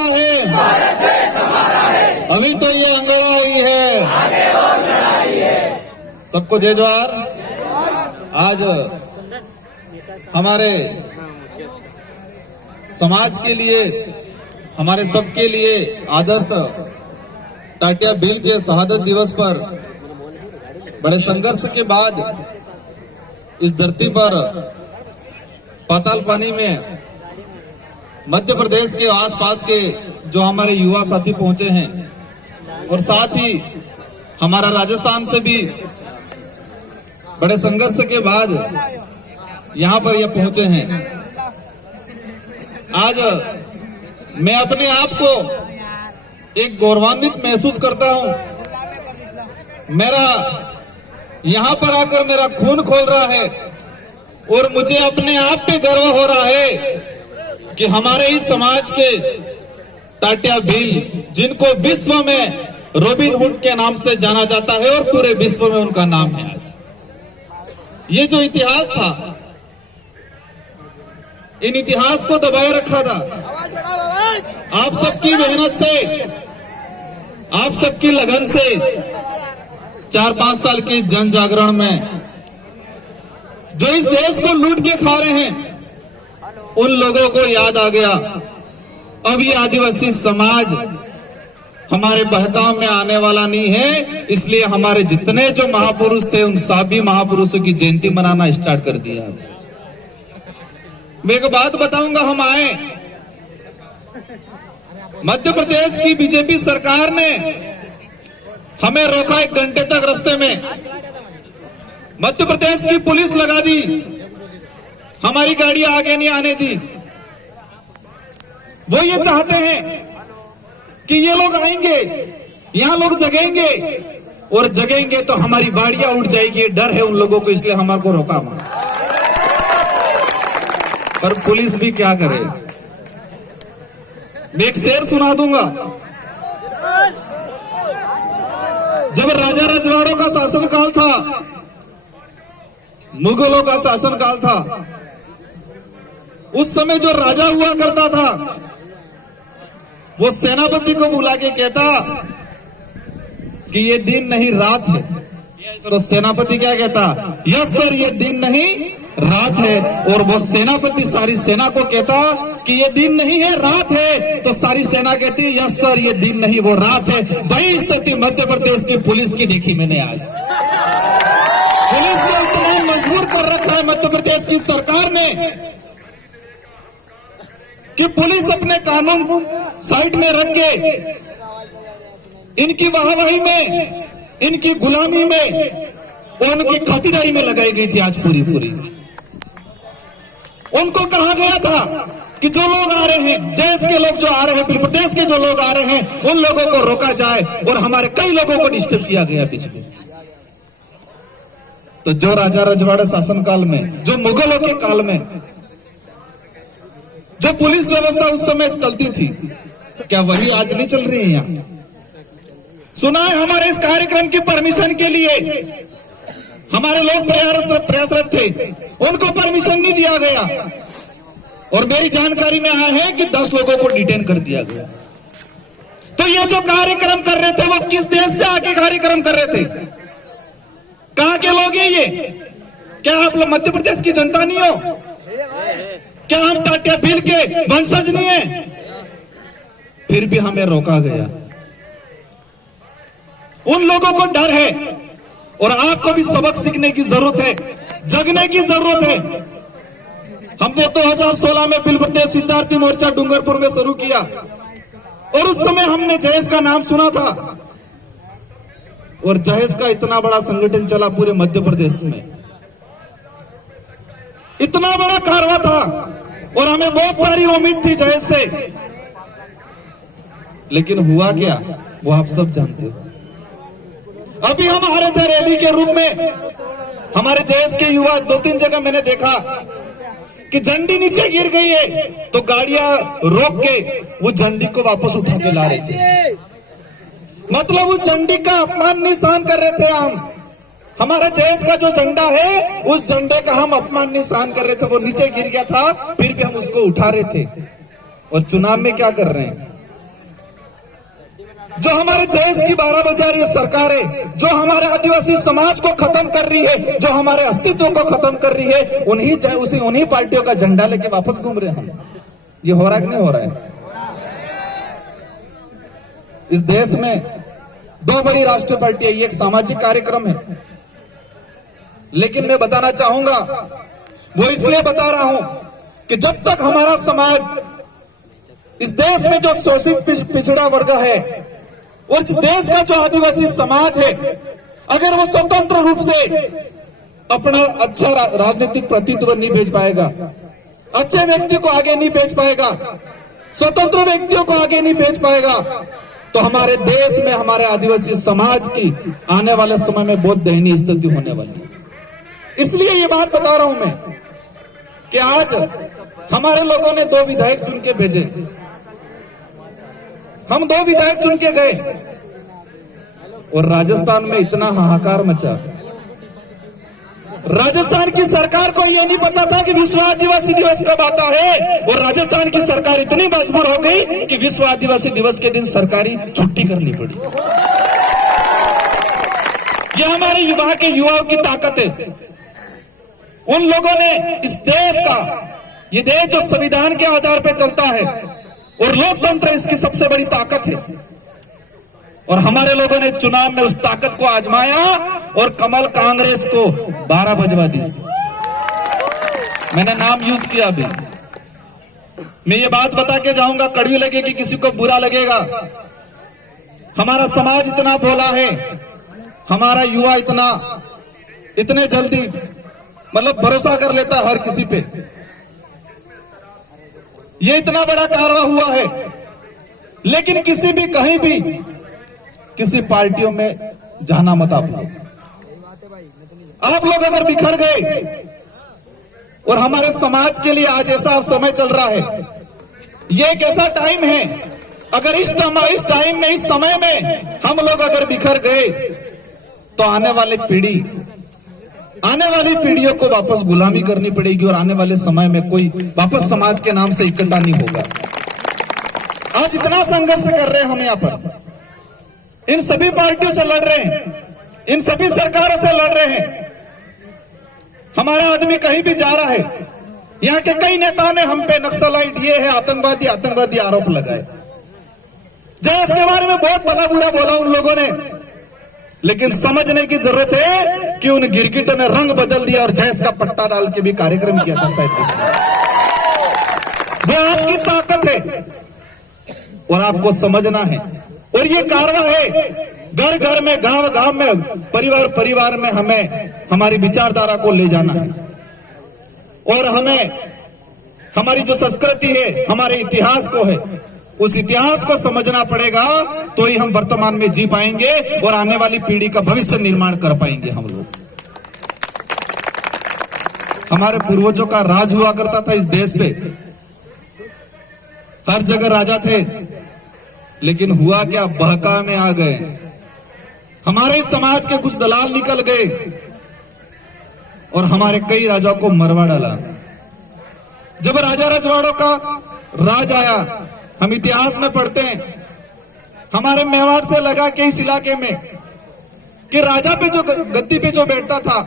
है, अभी तो ये अंगड़ाई है, सबको जय जोहार। आज हमारे समाज के लिए, हमारे सबके लिए आदर्श टाटिया भील के शहादत दिवस पर बड़े संघर्ष के बाद इस धरती पर पाताल पानी में मध्य प्रदेश के आसपास के जो हमारे युवा साथी पहुंचे हैं और साथ ही हमारा राजस्थान से भी बड़े संघर्ष के बाद यहाँ पर ये पहुंचे हैं। आज मैं अपने आप को एक गौरवान्वित महसूस करता हूं। मेरा यहाँ पर आकर मेरा खून खोल रहा है और मुझे अपने आप पे गर्व हो रहा है कि हमारे इस समाज के टाटिया भील, जिनको विश्व में रॉबिन हुड के नाम से जाना जाता है और पूरे विश्व में उनका नाम है। आज ये जो इतिहास था, इन इतिहास को दबाए रखा था। आप सबकी मेहनत से, आप सबकी लगन से 4-5 साल के जन जागरण में जो इस देश को लूट के खा रहे हैं, उन लोगों को याद आ गया। अब ये आदिवासी समाज हमारे बहकाव में आने वाला नहीं है, इसलिए हमारे जितने जो महापुरुष थे उन सभी महापुरुषों की जयंती मनाना स्टार्ट कर दिया। मैं एक बात बताऊंगा, हम आए, मध्य प्रदेश की बीजेपी सरकार ने हमें रोका 1 घंटे तक रास्ते में, मध्य प्रदेश की पुलिस लगा दी, हमारी गाड़ी आगे नहीं आने दी। वो ये चाहते हैं कि ये लोग आएंगे, यहां लोग जगेंगे और जगेंगे तो हमारी गाड़ियां उठ जाएगी। डर है उन लोगों को, इसलिए हमारे को रोका। पर पुलिस भी क्या करे। मैं एक शेर सुना दूंगा। जब राजा रजवाड़ों का शासनकाल था, मुगलों का शासनकाल था, उस समय जो राजा हुआ करता था वो सेनापति को बुला के कहता कि ये दिन नहीं रात है। तो सेनापति क्या कहता? यस सर, ये दिन नहीं रात है। और वो सेनापति सारी सेना को कहता कि ये दिन नहीं है, रात है। तो सारी सेना कहती है यस सर, ये दिन नहीं वो रात है। वही स्थिति मध्य प्रदेश की पुलिस की देखी मैंने आज। पुलिस ने इतना मजबूर कर रखा है मध्य प्रदेश की सरकार ने कि पुलिस अपने कानून साइड में रख के इनकी वाहवाही में, इनकी गुलामी में और उनकी खातिरदारी में लगाई गई थी। आज पूरी उनको कहा गया था कि जो लोग आ रहे हैं, जैस के लोग जो आ रहे हैं, प्रदेश के जो लोग आ रहे हैं, उन लोगों को रोका जाए। और हमारे कई लोगों को डिस्टर्ब किया गया बीच में। तो जो राजा रजवाड़े शासनकाल में, जो मुगलों के काल में जो पुलिस व्यवस्था उस समय चलती थी, क्या वही आज नहीं चल रही है? यहाँ सुना है हमारे इस कार्यक्रम की परमिशन के लिए हमारे लोग प्रयासरत थे, उनको परमिशन नहीं दिया गया। और मेरी जानकारी में आया है कि 10 लोगों को डिटेन कर दिया गया। तो ये जो कार्यक्रम कर रहे थे वो किस देश से आके कार्यक्रम कर रहे थे? कहां के लोग हैं ये? क्या आप लोग मध्य प्रदेश की जनता नहीं हो? क्या हम टाटिया भील के वंशज नहीं है? फिर भी हमें रोका गया। उन लोगों को डर है और आपको भी सबक सीखने की जरूरत है, जगने की जरूरत है। हमने 2016 में बिल प्रदेश विद्यार्थी मोर्चा डूंगरपुर में शुरू किया और उस समय हमने जहेज का नाम सुना था और जहेज का इतना बड़ा संगठन चला पूरे मध्य प्रदेश में, इतना बड़ा कारवा था और हमें बहुत सारी उम्मीद थी जहेज से। लेकिन हुआ क्या वो आप सब जानते हो। अभी हम आ रहे थे रैली के रूप में, हमारे जहेज के युवा 2-3 जगह मैंने देखा कि झंडी नीचे गिर गई है तो गाड़ियां रोक के वो झंडी को वापस उठा के ला रहे थे। मतलब उस झंडी का अपमान नहीं सहन कर रहे थे हम। हमारा जहेज का जो झंडा है उस झंडे का हम अपमान नहीं सहन कर रहे थे। वो नीचे गिर गया था, फिर भी हम उसको उठा रहे थे। और चुनाव में क्या कर रहे हैं? जो हमारे देश की 12 बजा रही सरकार है, जो हमारे आदिवासी समाज को खत्म कर रही है, जो हमारे अस्तित्व को खत्म कर रही है, उन्हीं पार्टियों का झंडा लेके वापस घूम रहे हैं हम। ये हो रहा है कि नहीं हो रहा है? इस देश में दो बड़ी राष्ट्रीय पार्टी है, ये एक सामाजिक कार्यक्रम है। लेकिन मैं बताना चाहूंगा, वो इसलिए बता रहा हूं कि जब तक हमारा समाज, इस देश में जो शोषित पिछड़ा वर्ग है और इस देश का जो आदिवासी समाज है, अगर वो स्वतंत्र रूप से अपना अच्छा राजनीतिक प्रतिनिधित्व नहीं भेज पाएगा, अच्छे व्यक्ति को आगे नहीं भेज पाएगा, स्वतंत्र व्यक्तियों को आगे नहीं भेज पाएगा, तो हमारे देश में हमारे आदिवासी समाज की आने वाले समय में बहुत दयनीय स्थिति होने वाली है। इसलिए ये बात बता रहा हूं मैं कि आज हमारे लोगों ने 2 विधायक चुन के भेजे, हम 2 विधायक चुन के गए और राजस्थान में इतना हाहाकार मचा। राजस्थान की सरकार को यह नहीं पता था कि विश्व आदिवासी दिवस कब आता है, और राजस्थान की सरकार इतनी मजबूर हो गई कि विश्व आदिवासी दिवस के दिन सरकारी छुट्टी करनी पड़ी। यह हमारे युवाओं की ताकत है। उन लोगों ने इस देश का, ये देश जो संविधान के आधार पर चलता है और लोकतंत्र इसकी सबसे बड़ी ताकत है, और हमारे लोगों ने चुनाव में उस ताकत को आजमाया और कमल कांग्रेस को 12 बजवा दी। मैंने नाम यूज किया। अभी मैं ये बात बता के जाऊंगा, कड़वी लगेगी, किसी को बुरा लगेगा। हमारा समाज इतना भोला है, हमारा युवा इतने जल्दी भरोसा कर लेता है हर किसी पे। ये इतना बड़ा कारवा हुआ है, लेकिन किसी भी कहीं भी किसी पार्टियों में जाना मत। आप लोग अगर बिखर गए, और हमारे समाज के लिए आज ऐसा समय चल रहा है, ये एक ऐसा टाइम है, अगर इस टाइम में, इस समय में हम लोग अगर बिखर गए तो आने वाली पीढ़ियों को वापस गुलामी करनी पड़ेगी, और आने वाले समय में कोई वापस समाज के नाम से इकट्ठा नहीं होगा। आज इतना संघर्ष कर रहे हैं हम यहाँ पर, इन सभी पार्टियों से लड़ रहे हैं, इन सभी सरकारों से लड़ रहे हैं। हमारा आदमी कहीं भी जा रहा है, यहाँ के कई नेताओं ने हम पे नक्सलाइट, ये है आतंकवादी आरोप लगाए। जैस के बारे में बहुत भला बुरा बोला उन लोगों ने, लेकिन समझने की जरूरत है कि उन गिरगिटों ने रंग बदल दिया और जैस का पट्टा डाल के भी कार्यक्रम किया था शायद कुछ। वो आपकी ताकत है और आपको समझना है। और ये कारवा है, घर घर में, गांव गांव में, परिवार में हमें हमारी विचारधारा को ले जाना है, और हमें हमारी जो संस्कृति है, हमारे इतिहास को है, उस इतिहास को समझना पड़ेगा, तो ही हम वर्तमान में जी पाएंगे और आने वाली पीढ़ी का भविष्य निर्माण कर पाएंगे हम लोग। हमारे पूर्वजों का राज हुआ करता था इस देश पे, हर जगह राजा थे, लेकिन हुआ क्या, बहका में आ गए। हमारे समाज के कुछ दलाल निकल गए और हमारे कई राजाओं को मरवा डाला। जब राजा रजवाड़ों का राज आया, हम इतिहास में पढ़ते हैं, हमारे मेवाड़ से लगा के इस इलाके में कि राजा पे जो गद्दी पे जो बैठता था,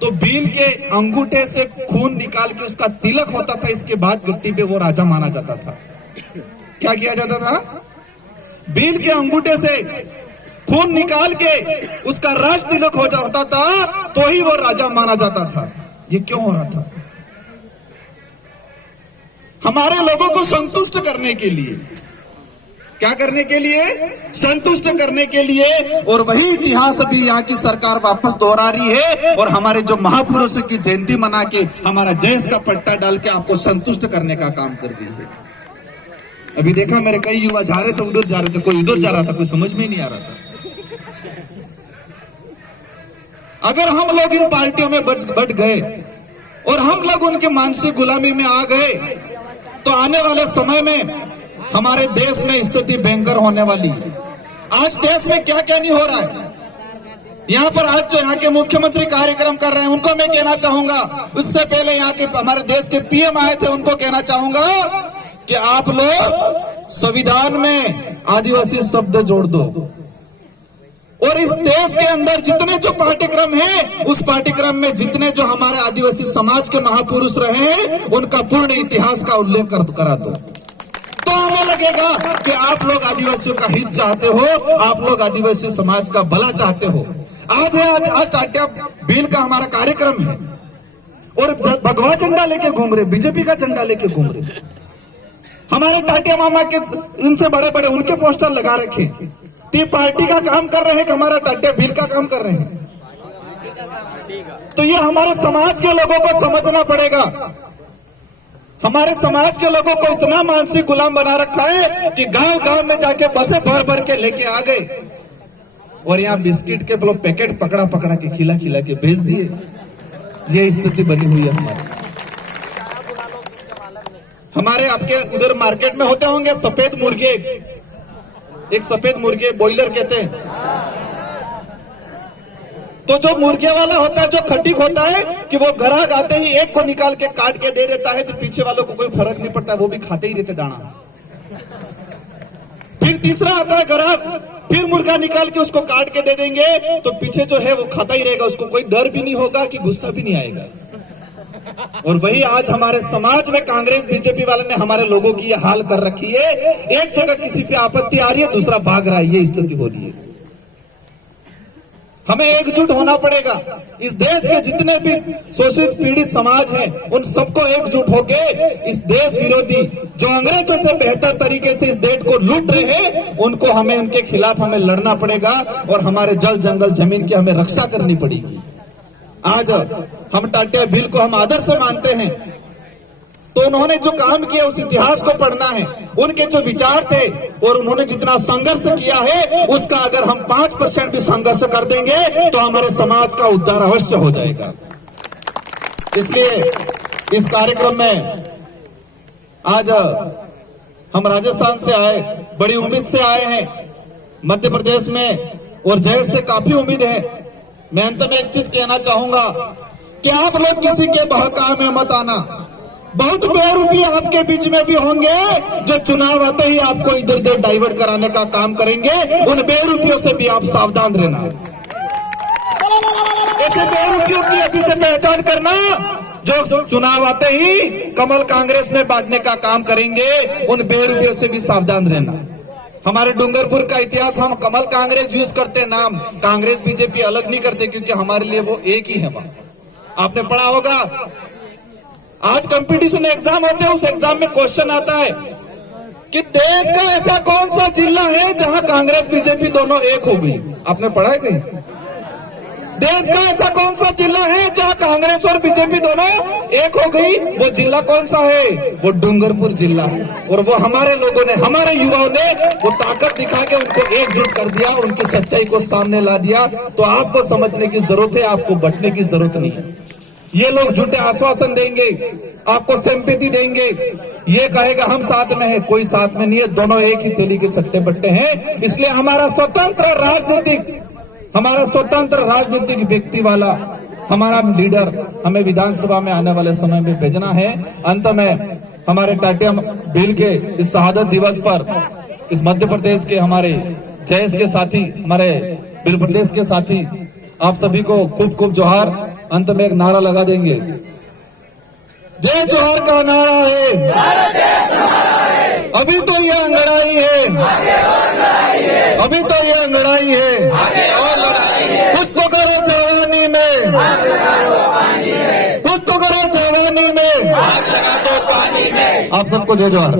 तो बील के अंगूठे से खून निकाल के उसका तिलक होता था, इसके बाद गद्दी पे वो राजा माना जाता था। क्या किया जाता था? बील के अंगूठे से खून निकाल के उसका राज तिलक होता था, तो ही वो राजा माना जाता था। ये क्यों हो रहा था? हमारे लोगों को संतुष्ट करने के लिए, क्या करने के लिए? संतुष्ट करने के लिए। और वही इतिहास अभी यहाँ की सरकार वापस दोहरा रही है, और हमारे जो महापुरुषों की जयंती मना के, हमारा जयस का पट्टा डाल के आपको संतुष्ट करने का काम कर रही है। अभी देखा, मेरे कई युवा जा रहे थे, उधर जा रहे थे, कोई उधर जा रहा था, कोई समझ में नहीं आ रहा था। अगर हम लोग इन पार्टियों में बढ़ गए और हम लोग उनके मानसिक गुलामी में आ गए, तो आने वाले समय में हमारे देश में स्थिति भयंकर होने वाली है। आज देश में क्या क्या नहीं हो रहा है। यहाँ पर आज जो यहाँ के मुख्यमंत्री कार्यक्रम कर रहे हैं, उनको मैं कहना चाहूंगा, उससे पहले यहाँ के हमारे देश के पीएम आए थे, उनको कहना चाहूंगा कि आप लोग संविधान में आदिवासी शब्द जोड़ दो। और इस देश के अंदर जितने जो पाठ्यक्रम है, उस पाठ्यक्रम में जितने जो हमारे आदिवासी समाज के महापुरुष रहे हैं, उनका पूर्ण इतिहास का उल्लेख करा दो। तो हमें लगेगा कि आप लोग आदिवासियों का हित चाहते हो, आप लोग आदिवासी समाज का भला चाहते हो। आज टाटिया बिल का हमारा कार्यक्रम है और भगवा झंडा लेके घूम रहे, बीजेपी का झंडा लेके घूम रहे। हमारे टाटिया मामा के इनसे बड़े बड़े उनके पोस्टर लगा रखे। तो ये पार्टी का काम कर रहे हैं कि हमारा टाटिया बिल का काम कर रहे हैं? तो ये हमारे समाज के लोगों को समझना पड़ेगा। हमारे समाज के लोगों को इतना मानसिक गुलाम बना रखा है कि गांव गांव में जाके बसें भर भर के लेके आ गए और यहाँ बिस्किट के पैकेट पकड़ा पकड़ा के खिला खिला के भेज दिए। ये स्थिति बनी हुई है हमारे आपके उधर मार्केट में होते होंगे सफेद मुर्गे, एक सफेद मुर्गे बॉयलर कहते हैं। तो जो मुर्गे वाला होता है, जो खटीक होता है कि वो ग्राहक आते ही एक को निकाल के काट के दे देता है, तो पीछे वालों को कोई फर्क नहीं पड़ता, वो भी खाते ही रहते दाना। फिर तीसरा आता है ग्राहक, फिर मुर्गा निकाल के उसको काट के दे देंगे, तो पीछे जो है वो खाता ही रहेगा, उसको कोई डर भी नहीं होगा कि गुस्सा भी नहीं आएगा। और वही आज हमारे समाज में कांग्रेस बीजेपी वाले ने हमारे लोगों की ये हाल कर रखी है। एक जगह किसी पे आपत्ति आ रही है, दूसरा भाग रहा है, ये स्थिति हो रही है। हमें एकजुट होना पड़ेगा। इस देश के जितने भी शोषित पीड़ित समाज हैं, उन सबको एकजुट होके इस देश विरोधी जो अंग्रेजों से बेहतर तरीके से इस देश को लूट रहे हैं, उनको हमें उनके खिलाफ हमें लड़ना पड़ेगा और हमारे जल जंगल जमीन की हमें रक्षा करनी पड़ेगी। आज हम टाटिया बिल को हम आदर्श मानते हैं, तो उन्होंने जो काम किया उस इतिहास को पढ़ना है। उनके जो विचार थे और उन्होंने जितना संघर्ष किया है, उसका अगर हम 5% भी संघर्ष कर देंगे तो हमारे समाज का उद्धार अवश्य हो जाएगा। इसलिए इस कार्यक्रम में आज हम राजस्थान से आए, बड़ी उम्मीद से आए हैं, मध्य प्रदेश में और जयेश से काफी उम्मीद है। मैं अंत में एक चीज कहना चाहूंगा कि आप लोग किसी के बहकावे में मत आना। बहुत बेवकूफी आपके बीच में भी होंगे जो चुनाव आते ही आपको इधर उधर डाइवर्ट कराने का काम करेंगे। उन बेवकूफियों से भी आप सावधान रहना। ऐसे बेवकूफियों की अभी से पहचान करना जो चुनाव आते ही कमल कांग्रेस में बांटने का काम करेंगे। उन बेवकूफियों से भी सावधान रहना। हमारे डूंगरपुर का इतिहास, हम कमल कांग्रेस यूज करते नाम, कांग्रेस बीजेपी अलग नहीं करते, क्योंकि हमारे लिए वो एक ही है। आपने पढ़ा होगा, आज कंपटीशन एग्जाम होते हैं, उस एग्जाम में क्वेश्चन आता है कि देश का ऐसा कौन सा जिला है जहां कांग्रेस बीजेपी दोनों एक हो गई। आपने पढ़ा है कहीं? देश का ऐसा कौन सा जिला है जहां कांग्रेस और बीजेपी दोनों एक हो गई? वो जिला कौन सा है? वो डूंगरपुर जिला है। और वो हमारे लोगों ने, हमारे युवाओं ने वो ताकत दिखा के उनको एकजुट कर दिया, उनकी सच्चाई को सामने ला दिया। तो आपको समझने की जरूरत है, आपको बंटने की जरूरत नहीं है। ये लोग झूठे आश्वासन देंगे, आपको सिंपैथी देंगे, ये कहेगा हम साथ में है, कोई साथ में नहीं है, दोनों एक ही थैली के चट्टे बट्टे हैं। इसलिए हमारा स्वतंत्र राजनीतिक व्यक्ति वाला हमारा लीडर हमें विधानसभा में आने वाले समय में भेजना है। अंत में हमारे टाटिया बिल के इस शहादत दिवस पर इस मध्य प्रदेश के हमारे जयेश के साथी, हमारे बिल प्रदेश के साथी, आप सभी को खूब खूब जोहार। अंत में एक नारा लगा देंगे, जय जोहार का नारा है, अभी तो ये अंगड़ाई है, अभी तो ये अंगड़ाई है, और कुछ तो करो जवानी में, कुछ तो करो जवानी में, आप सबको जय जोहार।